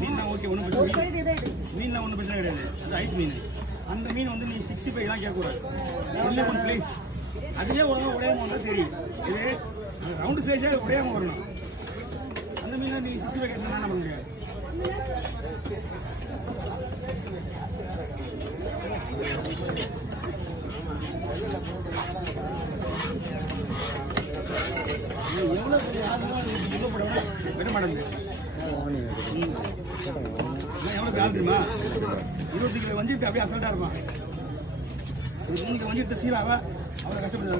மீன்லாம் ஓகே, ஒன்றும் பிரச்சனை இல்லை. மீன்லாம் ஒன்றும் பிரச்சனை கிடையாது. அது ஐஸ் மீன். அந்த மீன் வந்து நீ 65 கேட்கக்கூடாது. Only one place. அதுவே ஒரு உடையாம வந்தால் சரி. இது ரவுண்டு ஸ்லைஸாக உடையாம வரணும். அந்த மீனை நீ 65 கேட்கணும் பண்ண முடியாது. எவ்வளோ விட மாட்டேங்குது. எவ்வளோ ஆள் தெரியுமா? 20 கிலோ வஞ்சிட்டு அப்படியே அசல்ட்டாக இருப்பான். 3 கிலோ வஞ்சிட்டு சீராவா அவ்வளோ கஷ்டப்பட்டு